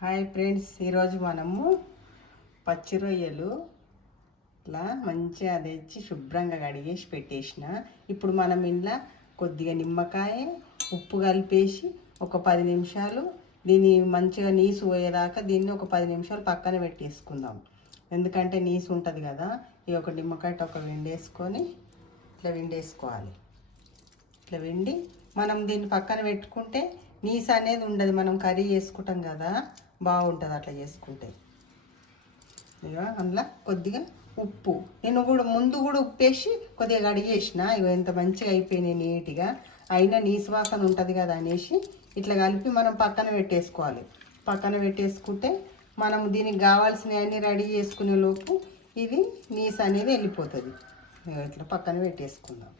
Hi friends, ఈరోజు మనము పచ్చి రొయ్యలు ఇట్లా మంచిగా తెచ్చి శుభ్రంగా కడిగేసి పెట్టేసిన. ఇప్పుడు మనం ఇంట్లో కొద్దిగా నిమ్మకాయ ఉప్పు కలిపేసి ఒక 10 నిమిషాలు దీన్ని మంచిగా నీసు పోయేదాకా దీన్ని ఒక 10 నిమిషాలు పక్కన పెట్టేసుకుందాం. ఎందుకంటే నీసు ఉంటుంది కదా. ఈ ఒక నిమ్మకాయ ఒక విండేసుకొని ఇట్లా విండేసుకోవాలి. ఇట్లా విండి మనం దీన్ని పక్కన పెట్టుకుంటే నీసు అనేది ఉండదు. మనం కర్రీ చేసుకుంటాం కదా, బాగుంటుంది అట్లా చేసుకుంటే. ఇక అందులో కొద్దిగా ఉప్పు, నేను కూడా ముందు కూడా ఉప్పు వేసి కొద్దిగా కడిగేసిన. ఇక ఎంత మంచిగా అయిపోయినాయి నీట్గా. అయినా నీసు వాసన ఉంటుంది కదా అనేసి ఇట్లా కలిపి మనం పక్కన పెట్టేసుకోవాలి. పక్కన పెట్టేసుకుంటే మనం దీనికి కావాల్సినవన్నీ రెడీ చేసుకునే లోపు ఇది నీసు అనేది వెళ్ళిపోతుంది. ఇట్లా పక్కన పెట్టేసుకుందాం.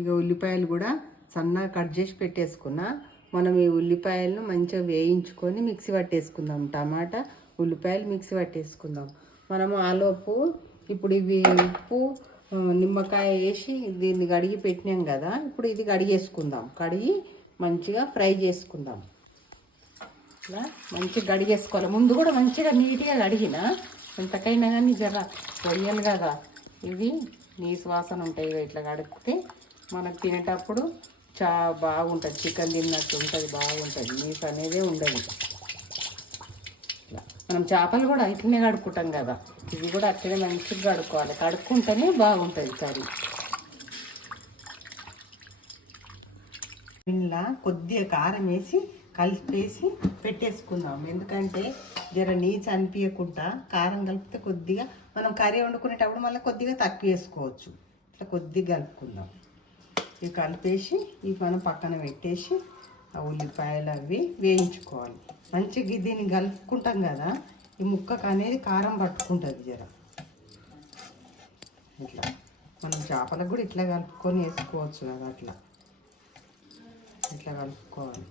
ఇక ఉల్లిపాయలు కూడా సన్నగా కట్ చేసి పెట్టేసుకున్నా. మనం ఈ ఉల్లిపాయలను మంచిగా వేయించుకొని మిక్సీ పట్టేసుకుందాం. టమాటా ఉల్లిపాయలు మిక్సీ పట్టేసుకుందాం. మనము ఆలోపు ఇప్పుడు ఇవి ఉప్పు నిమ్మకాయ వేసి దీన్ని కడిగి పెట్టినాం కదా. ఇప్పుడు ఇది కడిగేసుకుందాం. కడిగి మంచిగా ఫ్రై చేసుకుందాం. ఇలా మంచిగా కడిగేసుకోవాలి. ముందు కూడా మంచిగా నీట్గా కడిగిన, ఎంతకైనా కానీ జర రొయ్యలు కదా ఇవి నీసు వాసన ఉంటాయి. ఇట్లా కడిగితే మనకు తినేటప్పుడు చాలా బాగుంటుంది. చికెన్ తిన్నట్టు ఉంటుంది, బాగుంటుంది. నీసు అనేదే ఉండదు. మనం చేపలు కూడా ఇట్లనే కడుక్కుంటాం కదా, ఇవి కూడా అట్లనే మంచిగా కడుక్కోవాలి. కడుక్కుంటేనే బాగుంటుంది కర్రీ. ఇంట్లో కొద్దిగా కారం వేసి కలిపేసి పెట్టేసుకుందాం. ఎందుకంటే జర నీచు అనిపించకుండా కారం కలిపితే కొద్దిగా మనం కర్రీ వండుకునేటప్పుడు మళ్ళీ కొద్దిగా తక్కువ వేసుకోవచ్చు. ఇట్లా కొద్దిగా కలుపుకుందాం. ఇవి కలిపేసి ఇవి మనం పక్కన పెట్టేసి ఆ ఉల్లిపాయలు అవి వేయించుకోవాలి. మంచిగా దీన్ని కలుపుకుంటాం కదా, ఈ ముక్కకు అనేది కారం పట్టుకుంటుంది జర. ఇట్లా మనం చేపలకు కూడా ఇట్లా కలుపుకొని వేసుకోవచ్చు కదా. అట్లా ఇట్లా కలుపుకోవాలి.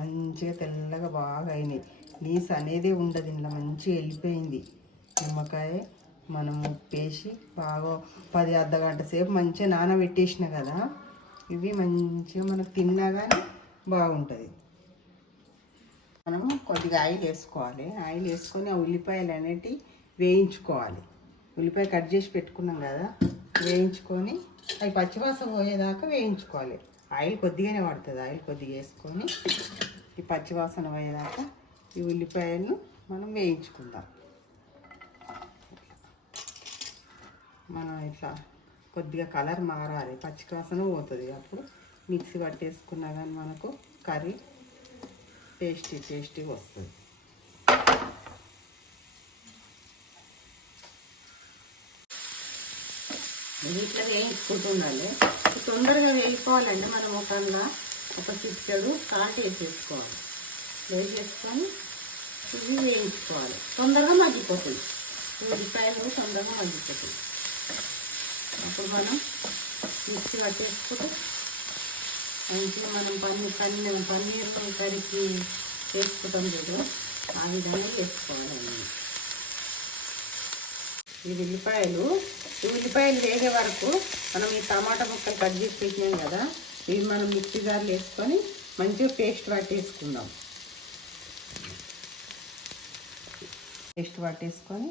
మంచిగా తెల్లగా బాగా అయినాయి. నీసు అనేది ఉండదు. ఇంట్లో మంచిగా వెళ్ళిపోయింది. నిమ్మకాయ మనం ఉప్పేసి బాగా 10 అర్ధగంట సేపు మంచిగా నానబెట్టేసిన కదా. ఇవి మంచిగా మనకు తిన్నా కానీ బాగుంటుంది. మనము కొద్దిగా ఆయిల్ వేసుకోవాలి. ఆయిల్ వేసుకొని ఆ ఉల్లిపాయలు అనేటివి వేయించుకోవాలి. ఉల్లిపాయ కట్ చేసి పెట్టుకున్నాం కదా, వేయించుకొని అవి పచ్చివాసన పోయేదాకా వేయించుకోవాలి. ఆయిల్ కొద్దిగానే పడుతుంది. ఆయిల్ కొద్దిగా వేసుకొని ఈ పచ్చివాసన పోయేదాకా ఈ ఉల్లిపాయలను మనం వేయించుకుందాం. మనం ఇట్లా కొద్దిగా కలర్ మారాలి, పచ్చివాసన పోతుంది. అప్పుడు మిక్సీ పట్టేసుకున్నా కానీ మనకు కర్రీ టేస్టీగా వస్తుంది. ఇట్లా వేయించుకుంటుండాలి. తొందరగా వేయిపోవాలండి. మనం ఒక చిటికెడు సాల్ట్ వేసేసుకోవాలి. వేసేసుకొని ఇవి వేయించుకోవాలి. తొందరగా మగ్గిపోతుంది. ఉల్లిపాయలు తొందరగా మగ్గిపోతుంది. అప్పుడు మనం మిక్సీ పట్టేసుకుంటే మంచిగా మనం పన్నీర్ కర్రీకి వేసుకుంటాం చూడు, ఆ విధంగా వేసుకోవాలండి. ఈ ఉల్లిపాయలు వేగే వరకు మనం ఈ టమాటా ముక్కలు కట్ చేసి పెట్టినాం కదా, ఇవి మనం మిక్సీ జార్లో వేసుకొని మంచిగా పేస్ట్ పట్టేసుకుందాం. పేస్ట్ పట్టేసుకొని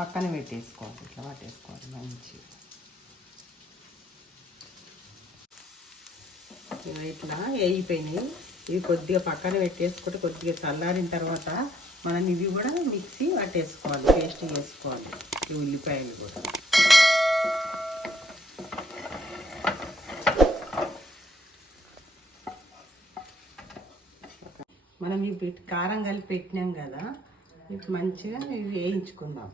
పక్కన పెట్టేసుకోవాలి. ఇట్లా పట్టేసుకోవాలి మంచిగా. ఇట్లా వేగిపోయినాయి. ఇవి కొద్దిగా పక్కన పెట్టేసుకుంటే కొద్దిగా చల్లారిన తర్వాత మనం ఇవి కూడా మిక్సీ పట్టేసుకోవాలి, పేస్ట్ చేసుకోవాలి. ఈ ఉల్లిపాయలు కూడా మనం ఇవి కారం కలిపి పెట్టినాం కదా, ఇవి మంచిగా ఇవి వేయించుకుందాం.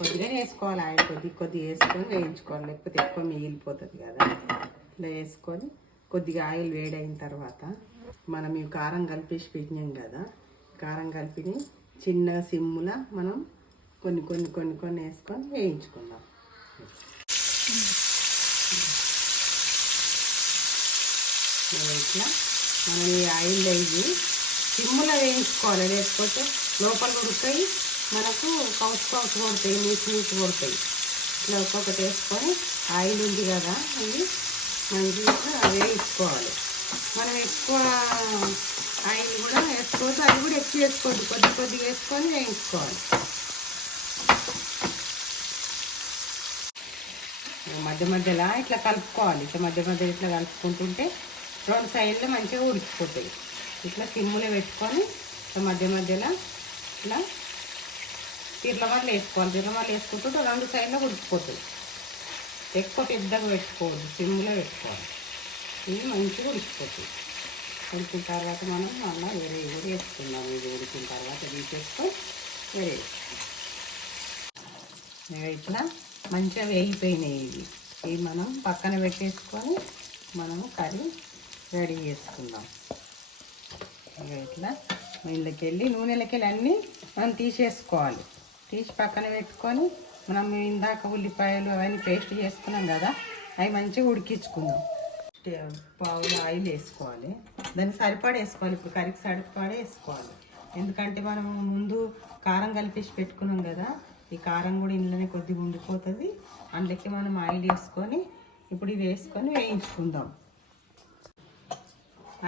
కొద్దిగా వేసుకోవాలి. ఆయిల్ కొద్దిగా వేసుకొని వేయించుకోవాలి, లేకపోతే ఎక్కువ మిగిలిపోతుంది కదా. ఇట్లా వేసుకొని కొద్దిగా ఆయిల్ వేడైన తర్వాత మనం ఇవి కారం కలిపేసి పెట్టినాం కదా, కారం కలిపిని చిన్న సిమ్ములా మనం కొన్ని వేసుకొని వేయించుకుందాం. ఇట్లా మనం ఈ ఆయిల్లో ఇవి సిమ్ములో వేయించుకోవాలి, లేకపోతే లోపల ఉడకాయి మనకు కౌసు కొడతాయి, నీసు కొడతాయి. ఇట్లా ఒక్కొక్కటి వేసుకొని ఆయిల్ ఉంది కదా, ఇవి మంచిగా వేయించుకోవాలి. మనం ఎక్కువ ఆయిల్ కూడా వేసుకోవద్దు, అది కూడా ఎక్కువ వేసుకోవద్దు, కొద్దిగా వేసుకొని వేయించుకోవాలి. మధ్య మధ్యలో ఇట్లా కలుపుకోవాలి. ఇట్లా మధ్యలో ఇట్లా కలుపుకుంటుంటే 2 సైడ్లు మంచిగా ఉడికిపోతాయి. ఇట్లా సిమ్ములో పెట్టుకొని ఇట్లా మధ్యలో ఇట్లా తిరలమర్లు వేసుకోవాలి. తిరలమర్లు వేసుకుంటుంటే 2 సైడ్లో ఉడికిపోతాయి. ఎక్కువ పెద్దగా పెట్టుకోవద్దు, సిమ్ములో పెట్టుకోవాలి. ఇవి మంచిగా ఉడికిపోతాయి. ఉడికిన తర్వాత మనం మళ్ళీ వేరే కూడా వేసుకుందాం. ఇది ఉడికిన తర్వాత తీసేసుకొని వేరే ఇట్లా మంచిగా వేగిపోయినాయి. ఇవి మనం పక్కన పెట్టేసుకొని మనము కర్రీ రెడీ చేసుకుందాం. ఇట్లా నూనెలకెళ్ళి అన్నీ మనం తీసేసుకోవాలి. తీసి పక్కన పెట్టుకొని మనం ఇందాక ఉల్లిపాయలు అవన్నీ పేస్ట్ చేసుకున్నాం కదా, అవి మంచిగా ఉడికించుకుందాం. పావులు ఆయిల్ వేసుకోవాలి. దాన్ని సరిపడా వేసుకోవాలి. ఇప్పుడు కర్రీకి సరిపడా వేసుకోవాలి. ఎందుకంటే మనము ముందు కారం కలిపేసి పెట్టుకున్నాం కదా, ఈ కారం కూడా ఇంట్లోనే కొద్దిగా ఉండిపోతుంది. అందులోకి మనం ఆయిల్ వేసుకొని ఇప్పుడు ఇది వేసుకొని వేయించుకుందాం.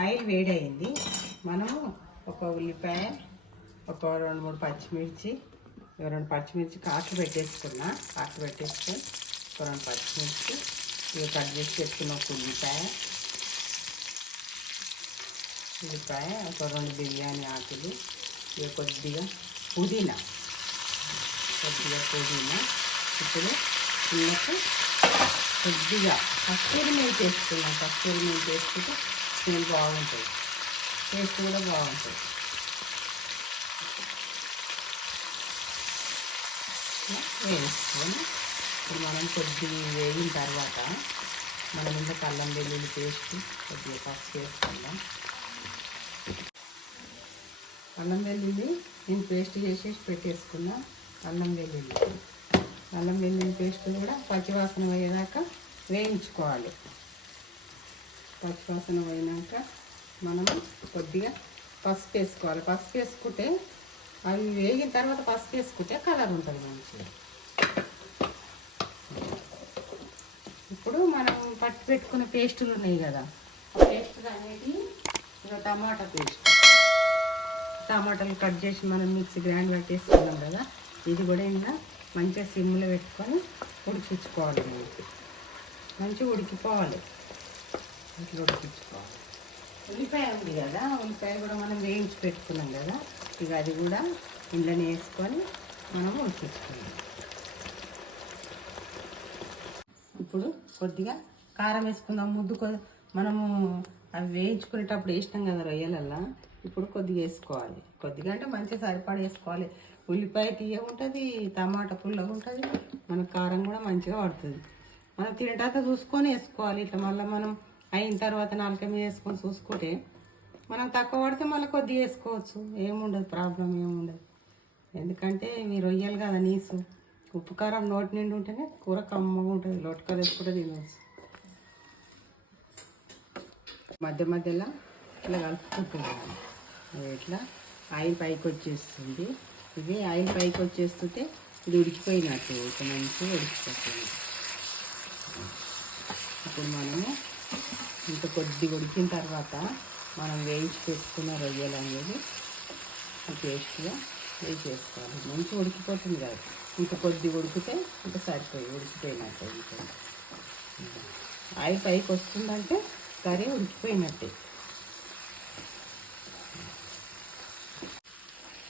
ఆయిల్ వేడయింది. మనము ఒక ఉల్లిపాయ, ఒక 2-3 పచ్చిమిర్చి, 2 పచ్చిమిర్చి కాట్లు పెట్టేసుకున్నా. కాట్లు పెట్టేసుకొని ఒక 2 పచ్చిమిర్చి, ఇవి కట్ చేసి పెట్టుకున్న ఒక ఉల్లిపాయ, ఒక 2 బిర్యానీ ఆకులు, ఇక కొద్దిగా పుదీనా. ఇప్పుడు చిన్నకు కొద్దిగా కస్తూరి మెంతి వేసుకున్నాం. కస్తూరి మెంతి వేసుకుంటే స్మెల్ బాగుంటుంది, టేస్ట్ కూడా బాగుంటుంది. వేసుకొని ఇప్పుడు మనం కొద్దిగా వేగిన తర్వాత మనం ఇంత అల్లం వెల్లుల్లి పేస్ట్ కొద్దిగా పసుపు వేసుకుందాం. అల్లం వెల్లుల్లి నేను పేస్ట్ చేసేసి పెట్టేసుకున్నా. అల్లం వెల్లుల్లి పేస్ట్ కూడా పచ్చివాసన పోయేదాకా వేయించుకోవాలి. పచ్చివాసన పోయినాక మనం కొద్దిగా పసుపు వేసుకోవాలి. పసుపు వేసుకుంటే అవి వేగిన తర్వాత పసుపు వేసుకుంటే కలర్ ఉంటుంది మంచిగా. ఇప్పుడు మనం పట్టి పెట్టుకున్న పేస్టులు ఉన్నాయి కదా, పేస్టులు అనేది టమాటాలు కట్ చేసి మనం మిక్సీ గ్రైండ్ పెట్టేసుకున్నాం కదా, ఇది కూడా ఇంకా మంచిగా సిమ్లో పెట్టుకొని ఉడికించుకోవాలి. మంచిగా ఉడికిపోవాలి. ఇట్లా ఉడికించుకోవాలి. ఉల్లిపాయ ఉంది కదా, ఉల్లిపాయ కూడా మనం వేయించి పెట్టుకున్నాం కదా, ఇక అది కూడా ఇంట్లోనే వేసుకొని మనం ఉడికించుకుందాం. ఇప్పుడు కొద్దిగా కారం వేసుకుందాం. మనము అవి వేయించుకునేటప్పుడు వేసినాం కదా రొయ్యలల్లా, ఇప్పుడు కొద్దిగా వేసుకోవాలి. కొద్దిగా అంటే మంచిగా సరిపడా వేసుకోవాలి. ఉల్లిపాయ తీయగా ఉంటుంది, టమాటా పుల్లగా ఉంటుంది, మన కారం కూడా మంచిగా పడుతుంది. మనం తినేటాత చూసుకొని వేసుకోవాలి. ఇట్లా మళ్ళీ మనం అయిన తర్వాత 4 మీద వేసుకొని చూసుకుంటే మనం తక్కువ పడితే మళ్ళీ కొద్దిగా వేసుకోవచ్చు. ఏముండదు, ప్రాబ్లం ఏముండదు. ఎందుకంటే మీ రొయ్యలు కదా నీసు, ఉప్పు కారం నోటి నిండి ఉంటేనే కూర కమ్మగా ఉంటుంది. లోటుక వేసుకుంటే తినవచ్చు. మధ్యలో ఇట్లా కలుపుకుంటున్నాను. ఇట్లా ఆయిల్ పైకి వచ్చేస్తుంది. ఇది ఆయిల్ పైకి వచ్చేస్తుంటే ఇది ఉడికిపోయినట్టు ఇక మంచిగా ఉడికిపోతుంది. ఇప్పుడు మనము ఇంత కొద్దిగా ఉడికిన తర్వాత మనం వేయించి పెట్టుకున్న రొయ్యలు అనేది టేస్ట్గా వేసేసుకోవాలి. మంచిగా ఉడికిపోతుంది కదా, ఇంకా కొద్దిగా ఉడికితే ఇంకా ఉడికిపోయినట్టే. ఇంకా ఆయిల్ పైకి వస్తుందంటే కర్రీ ఉడికిపోయినట్టే.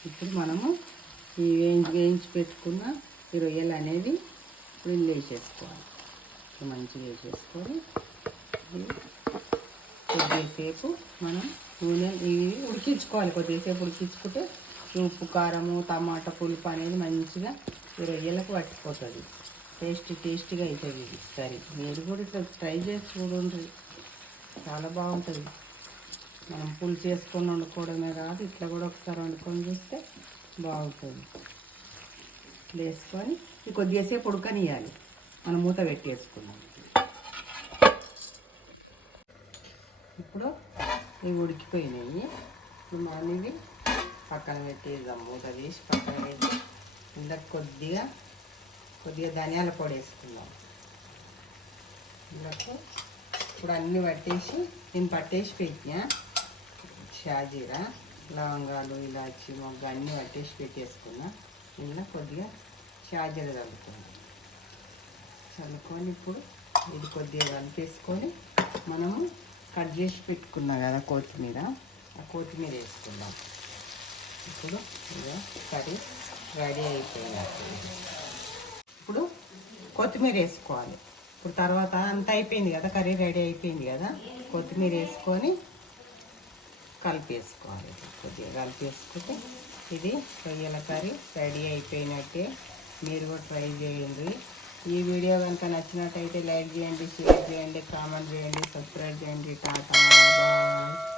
ఇప్పుడు మనము ఈ వేయించి పెట్టుకున్న ఈ రొయ్యలు అనేది ఇప్పుడు వేసేసుకోవాలి. మంచిగా వేసేసుకొని కొద్దిసేపు మనం నూనె ఇవి ఉడికించుకోవాలి. కొద్దిసేపు ఉడికించుకుంటే ఉప్పు కారము టమాటా పులుపు అనేది మంచిగా ఈ రొయ్యలకు పట్టిపోతుంది. టేస్టీగా అవుతుంది ఇది కర్రీ. మీరు కూడా ఇట్లా ట్రై చేసి చూడండి, చాలా బాగుంటుంది. మనం పులుసు చేసుకొని వండుకోవడమే కాదు, ఇట్లా కూడా ఒకసారి వండుకొని చూస్తే బాగుంటుంది. ఇట్లా వేసుకొని కొద్దిసేపు ఉడకనియాలి. మనం మూత పెట్టేసుకున్నాం. ఇప్పుడు ఇవి ఉడికిపోయినాయి. ఇప్పుడు మనం ఇవి పక్కన పెట్టేద్దాం. మూత తీసి పక్కన పెట్టి ఇందులో కొద్దిగా ధనియాల పొడి వేసుకుందాం. ఇందులో ఇప్పుడు అన్నీ పట్టేసి నేను పట్టేసి పెట్టినా. షాజీరా, లవంగాలు, ఇలాచి, మొగ్గ అన్నీ పట్టేసి పెట్టేసుకున్నా. ఇందులో కొద్దిగా షాజీరా చల్లుకొని ఇప్పుడు ఇది కొద్దిగా కలిపేసుకొని మనము కట్ చేసి పెట్టుకున్నాం కదా కొత్తిమీర, ఆ కొత్తిమీర వేసుకుందాం. ఇప్పుడు ఇక కర్రీ రెడీ అయిపోయింది. ఇప్పుడు కొత్తిమీర వేసుకోవాలి. ఇప్పుడు తర్వాత అంతా అయిపోయింది కదా, కర్రీ రెడీ అయిపోయింది కదా, కొత్తిమీర వేసుకొని కలిపేసుకోవాలి. కొద్దిగా కలిపేసుకుంటే ఇది రొయ్యల కర్రీ రెడీ అయిపోయినట్టే. మీరు కూడా ట్రై చేయండి. ఈ వీడియో కనుక నచ్చినట్టయితే లైక్ చేయండి, షేర్ చేయండి, కామెంట్ చేయండి, సబ్స్క్రైబ్ చేయండి. టాటా బాయ్.